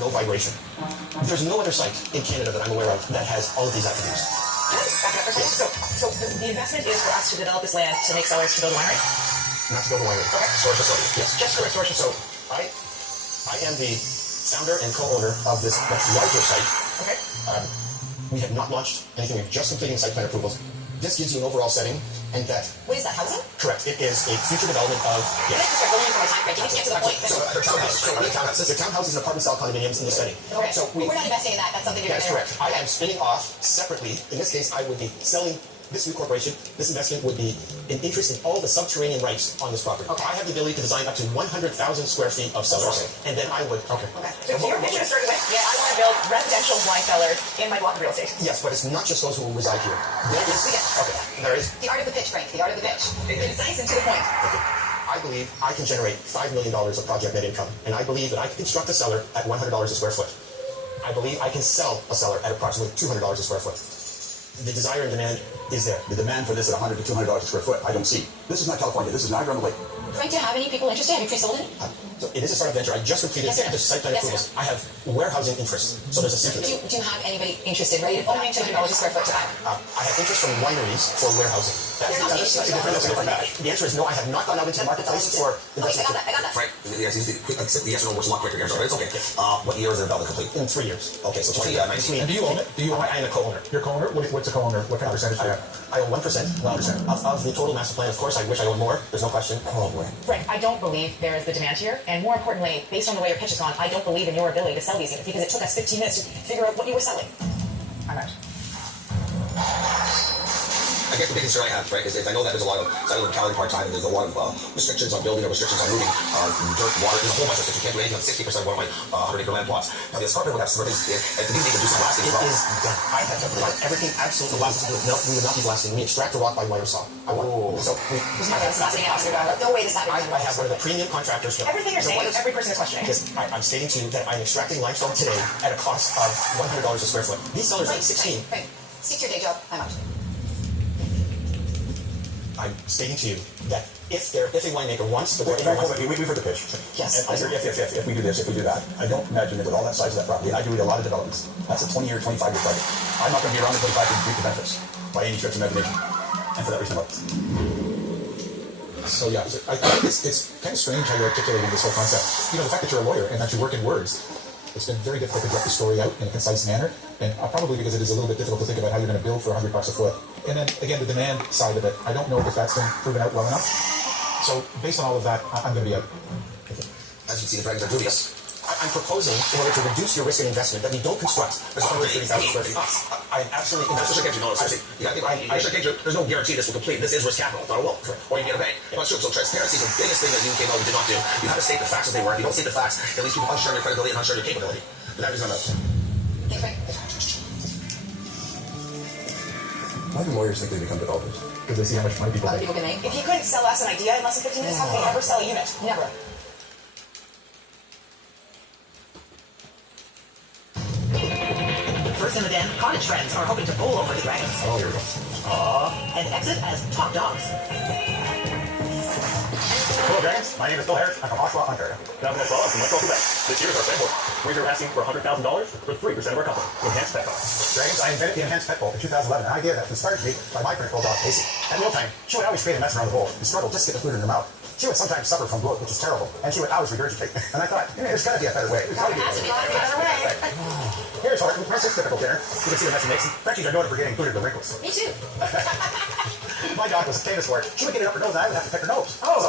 No vibration. There's no other site in Canada that I'm aware of that has all of these attributes. Can I just back up for a second? So the investment is for us to develop this land to make sellers to build a winery? Not to build a winery. Okay. Storage facility. Yes. Just for a storage facility. So I am the founder and co-owner of this much larger site. Okay. We have not launched anything. We're just completing site plan approvals. This gives you an overall setting, and that... Wait, is that housing? Correct. It is a future development of... Yes. Start going for my time frame. You need to get to the point. The townhouses and apartment style condominiums in the setting. Okay. So we're not investing in that. That's something you're doing. That's correct. I am spinning off separately. In this case, I would be selling this new corporation. This investment would be an interest in all the subterranean rights on this property. Okay. I have the ability to design up to 100,000 square feet of cellars, and then I would... Okay. So your picture started with, I want to build residential wine cellars in my block of real estate. Yes, but it's not just those who will reside here. There is... Okay. There is... The art of the pitch, Frank. The art of the pitch. Concise and to the point. Okay. I believe I can generate $5 million of project net income, and I believe that I can construct a cellar at $100 a square foot. I believe I can sell a cellar at approximately $200 a square foot. The desire and demand is there. The demand for this at $100 to $200 a square foot, I don't see. This is not California. This is Niagara on the Lake. Frank, do you have any people interested? Have you pre-sold it? So it is a startup venture. I just completed the site plan approvals. I have warehousing interest. So there's a secret. Do you have anybody interested, ready to put $200 a square foot to buy? I have interest from wineries for warehousing. That's a different matter. The answer is no. I have not gone out into the marketplace for investment. I got that. Frank, the yes or no works a lot quicker here, so it's okay. What year is the development complete? In 3 years. Okay, so 2019. And do you own it? I am a co-owner. You're a co-owner? What's a co-owner? What kind of percentage do you have? I own 1%. 1% of the total master plan. Of course, I wish I owned more. There's no question. Oh, boy. Frank, I don't believe there is the demand here, and more importantly, based on the way your pitch has gone, I don't believe in your ability to sell these units because it took us 15 minutes to figure out what you were selling. I'm out. I guess the big concern I have, Frank, is I know that there's a lot of locality part-time, and there's a lot of restrictions on building or restrictions on moving, dirt, water, there's a whole bunch of restrictions. You can't do anything on 60% of one of my 100-acre land plots. Now, the escarpment would have some things, and to me, they would do some blasting as well. It is done. I have done everything absolutely blasted. No, we would not be blasting. We extract the rock by wire saw. So That's not being asked about. No way this happened. I have one of the premium contractors. Everything you're saying, every person is questioning. Yes, I'm stating to you that I'm extracting limestone today at a cost of $100 a square foot. These sellers at 16. Frank, stick to your day job. I'm out. I'm stating to you that if a winemaker wants the... We've heard the pitch. Yes. If we do this, if we do that, I don't imagine that with all that size of that property, and I do a lot of developments, that's a 20-year, 25-year project. I'm not going to be around in 25 to reap the benefits by any stretch of imagination. And for that reason, I'm out. So yeah, I think it's kind of strange how you're articulating this whole concept. You know, the fact that you're a lawyer and that you work in words, it's been very difficult to get the story out in a concise manner, and probably because it is a little bit difficult to think about how you're going to build for $100 a foot. And then again, the demand side of it, I don't know if that's been proven out well enough. So based on all of that, I'm going to be out. As you see, the dragons are dubious. I'm proposing, in order to reduce your risk and investment, that we don't construct this 130,000 square feet. I'm absolutely... There's no guarantee this will complete. This is risk capital, not a loan. Or you get a bank. It's not true. So transparency is the biggest thing that you came out and did not do. You have to state the facts as they were. If you don't state the facts, at least people unsure your credibility and unsure your capability. For that reason, I'm out. Why do lawyers think they become developers? Because they see how much money people make. People can make. If you couldn't sell us an idea in less than 15 minutes, how can you ever sell a unit? Never. First in the den, cottage friends are hoping to bowl over the dragons. Oh, here we go. And exit as top dogs. Hello, Dragons. My name is Bill Harris. I'm from Oshawa, Ontario. Now, from Montreal, Quebec. This year is our pet bowl. We're asking for $100,000 for 3% of our company. Enhanced Pet Bowl. Dragons, I invented the Enhanced Pet Bowl in 2011, an idea that was started to me by my current bulldog, Casey. At mealtime, she would always create a mess around the bowl and struggle just to get the food in her mouth. She would sometimes suffer from bloat, which is terrible, and she would always regurgitate. And I thought, there's got to be a better way. There's got to be a better way. Here's our princess typical dinner. You can see the mess she makes. Frenchies are noted for getting included in the wrinkles. Me too. My dog was famous for it. She would get it up her nose, and I would have to pick her nose. Terrible.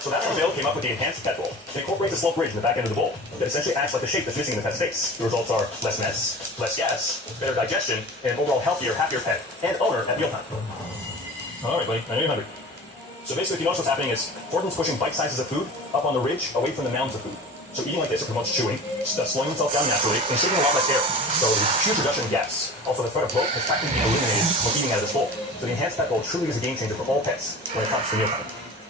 So that's when Bill came up with the Enhanced Pet Bowl. It incorporates a slope ridge in the back end of the bowl that essentially acts like the shape that's missing in the pet's face. The results are less mess, less gas, better digestion, and an overall healthier, happier pet and owner at mealtime. All right, buddy. I know you're hungry. So basically, if you notice what's happening is Portland's pushing bite sizes of food up on the ridge away from the mounds of food. So eating like this promotes chewing, slowing themselves down naturally, and taking a lot less air. So there's huge reduction in gas. Also, the threat of bloat is practically being eliminated when eating out of this bowl. So the Enhanced Pet Bowl truly is a game changer for all pets when it comes to mealtime.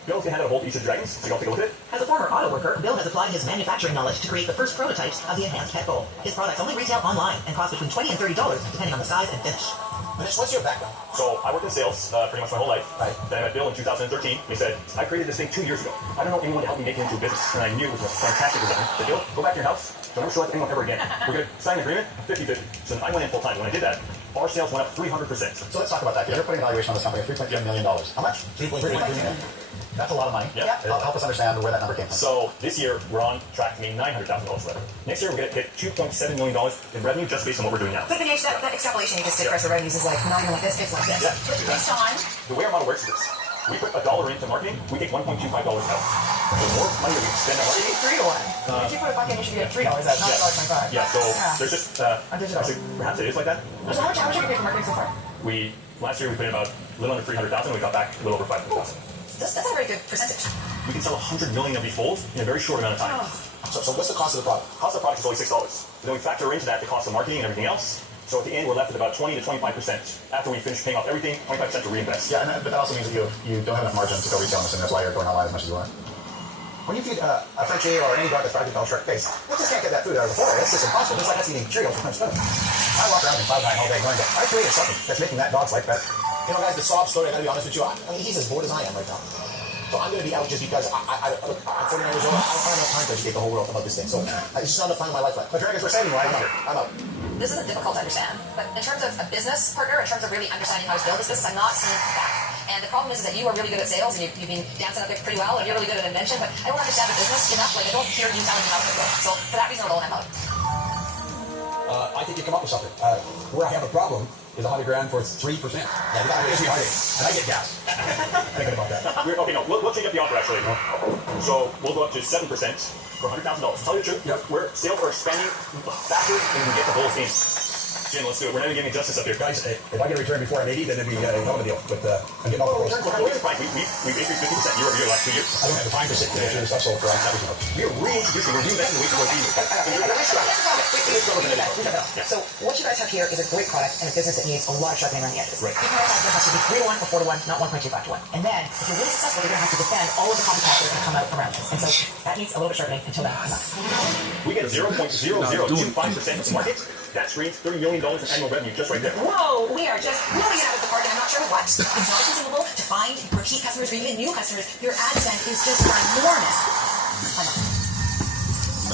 Bill's going to hand out a bowl to each of the dragons, so y'all take a look at it. As a former auto worker, Bill has applied his manufacturing knowledge to create the first prototypes of the Enhanced Pet Bowl. His products only retail online and cost between $20 and $30, depending on the size and finish. Manish, what's your background? So I worked in sales pretty much my whole life. Right. Then I met Bill in 2013. And he said, I created this thing 2 years ago. I don't know anyone to help me make it into a business. And I knew it was a fantastic design. I said, Bill, go back to your house, Don't ever show that to anyone ever again. We're going to sign an agreement, 50-50. So I went in full time. When I did that, our sales went up 300%. So let's talk about that. You're putting a valuation on this company of $3.3 million. How much? $3.3 million. That's a lot of money. Yeah. Help us understand where that number came from. So this year, we're on track to make $900,000 revenue. Next year, we're going to hit $2.7 million in revenue just based on what we're doing now. But Vinesh, that extrapolation you just did for us, the revenues is like not even like this, it's like this. Yeah. But based on The way our model works is this. We put $1 into marketing, we take $1.25 out. So the more money that we spend on marketing, 3 to 1. If you put a bucket, you should get $3 out, not $1.25. yeah, so there's just, digital. actually, perhaps it is like that. So how much have you paid for marketing so far? Last year we put in about a little under 300,000, we got back a little over 500,000. That's a very good percentage. We can sell 100 million of these folds in a very short amount of time. So what's the cost of the product? Cost of the product is only $6. Then we factor into that the cost of marketing and everything else. So at the end, we're left with about 20 to 25% after we finish paying off everything, 25% to reinvest. Yeah, but that also means that you don't have enough margin to go retail in this, and that's why you're going online as much as you want. When you feed a Frenchie or any dog that's fried with Shark face, they just can't get that food out of the floor. It's just impossible. Just like us eating Cheerios from spoon. I walk around in Cloud9 all day going, I created something that's making that dog's life better. You know, guys, the sob story, I gotta be honest with you, I mean, he's as bored as I am right now. So I'm gonna be out just because look, I'm 49 years old, I don't have enough time to educate the whole world about this thing. So it's just not enough time in my life left. But Dragons, we're saving you. I'm out. This isn't difficult to understand, but in terms of a business partner, in terms of really understanding how to build this business, I'm not seeing that. And the problem is that you are really good at sales, and you've been dancing up there pretty well, and you're really good at invention, but I don't understand the business enough. Like, I don't hear you telling me how to build. So for that reason alone, I'm out. I think you come up with something. Where I have a problem is $100,000 for 3%. Yeah, that gives me a heartache, and I get gas. Thinking about that. Okay, no, we'll take up the offer actually. So we'll go up to 7% for $100,000. Tell you the truth, where sales are expanding faster than we get the whole thing. Jim, let's do it. We're not even getting justice up here. Guys, if I get a return before I'm 80, then it'd be a hell of a deal. But I'm getting all the We're fine. We've increased 50% year over year the last 2 years. I don't have the time to sit there and do stuff, so for everything. We are reintroducing, we're doing that in the week before So what you guys have here is a great product and a business that needs a lot of sharpening around the edges. Right. You can realize it has to be 3 to 1 or 4 to 1, not 1.25 to 1. And then, if you're really successful, you're going to have to defend all of the copycats that are going to come out around this. And so that needs a little bit sharpening until that comes out. We get 0.0025% of the market. That screens $30 million in annual revenue just right there. Whoa, we are just blowing it out of the park, and I'm not sure what. It's not consumable to find repeat customers or even new customers. Your ad spend is just enormous.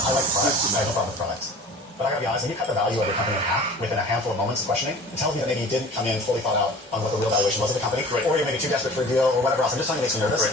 I like products. I have no problem with products. But I gotta be honest, when you cut the value of your company in half within a handful of moments of questioning, it tells me that maybe you didn't come in fully thought out on what the real valuation was of the company, or you're maybe too desperate for a deal or whatever else. I'm just telling you, it makes me nervous.